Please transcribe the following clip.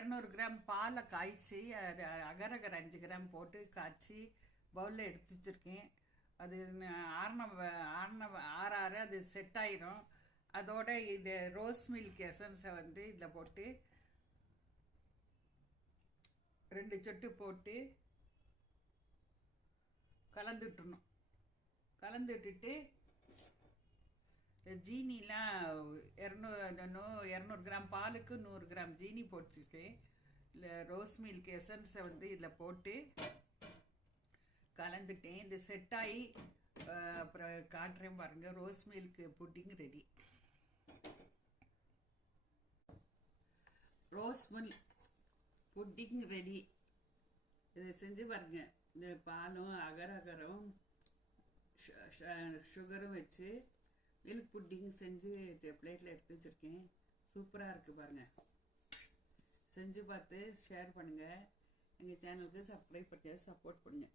200 gram பாலை காய்ச்சி அகர் அகர் 5 gram போட்டு காய்ச்சி பவுலில் எடுத்து வச்சுருக்கேன். அது ஆற அது செட் ஆயிரும். அதோட இது ரோஸ் மில்க் எசன்ஸை வந்து இதில் போட்டு 2 சொட்டு போட்டு கலந்துட்டுணும். கலந்துட்டுட்டு ஜீனிலாம் 200 கிராம் பாலுக்கு 100 கிராம் ஜீனி போட்டுருக்கேன். இல்லை ரோஸ் மில்க் எசன்ஸை வந்து இதில் போட்டு கலந்துட்டேன். இது செட் ஆகி அப்புறம் காட்டுறேன் பாருங்கள். Rose milk pudding ready. Rose milk pudding ready. இதை செஞ்சு பாருங்க. இந்த பாலும் அகர் அகரும் சுகரும் வச்சு மில்க் புட்டிங் செஞ்சு பிளேட்டில் எடுத்து வச்சுருக்கேன். சூப்பராக இருக்குது பாருங்கள். செஞ்சு பார்த்து ஷேர் பண்ணுங்கள். எங்கள் சேனலுக்கு சப்ஸ்கிரைப் பண்ணி சப்போர்ட் பண்ணுங்கள்.